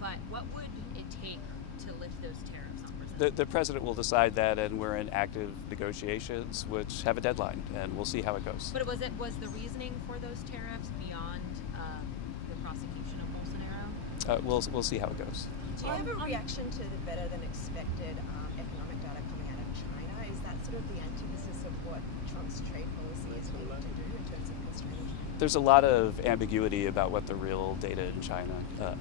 but what would it take to lift those tariffs on Brazil? The president will decide that, and we're in active negotiations, which have a deadline, and we'll see how it goes. But was the reasoning for those tariffs beyond the prosecution of Bolsonaro? We'll see how it goes. Do you have a reaction to the better than expected economic data coming out of China? Is that sort of the antithesis of what Trump's trade policy is needing to do in terms of constraining? There's a lot of ambiguity about what the real data in China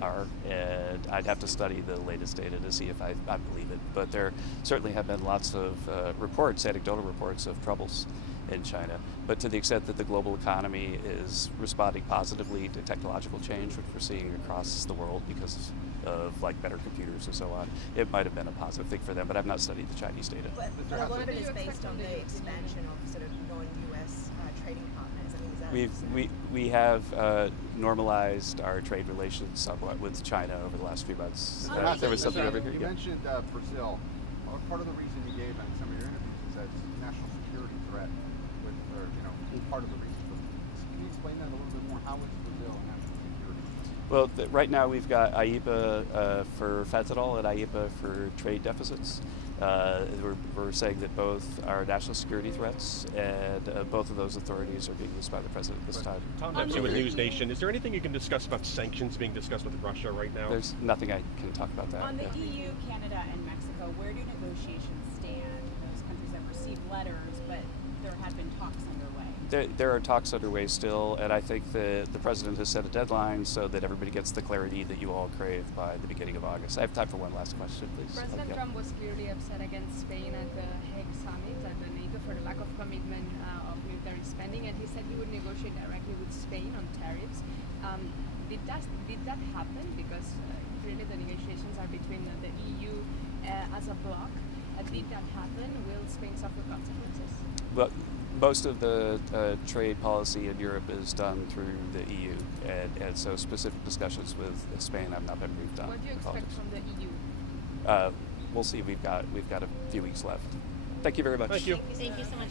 are, and I'd have to study the latest data to see if I believe it. But there certainly have been lots of reports, anecdotal reports of troubles in China. But to the extent that the global economy is responding positively to technological change, which we're seeing across the world because of like better computers and so on, it might have been a positive thing for them, but I've not studied the Chinese data. But a lot of it is based on the expansion of sort of non-US trading partners. I mean, is that We have normalized our trade relations somewhat with China over the last few months. There was something over here. You mentioned Brazil. Part of the reason you gave in some of your interviews is that it's a national security threat, part of the reason. Can you explain that a little bit more? How is Brazil a national security? Well, right now we've got IEPA for fentanyl and IEPA for trade deficits. We're saying that both are national security threats, and both of those authorities are being used by the president this time. Tom Dempsey with News Nation. Is there anything you can discuss about sanctions being discussed with Russia right now? There's nothing I can talk about that. On the EU, Canada, and Mexico, where do negotiations stand? Those countries have received letters, but there have been talks underway. There are talks underway still, and I think the president has set a deadline so that everybody gets the clarity that you all crave by the beginning of August. I have time for one last question, please. President Trump was clearly upset against Spain at the Hague summit at the NATO for the lack of commitment of military spending, and he said he would negotiate directly with Spain on tariffs. Did that happen? Because really the negotiations are between the EU as a bloc. Did that happen? Will Spain suffer consequences? Well, most of the trade policy in Europe is done through the EU, and so specific discussions with Spain have not been briefed on. What do you expect from the EU? We'll see. We've got a few weeks left. Thank you very much. Thank you. Thank you so much.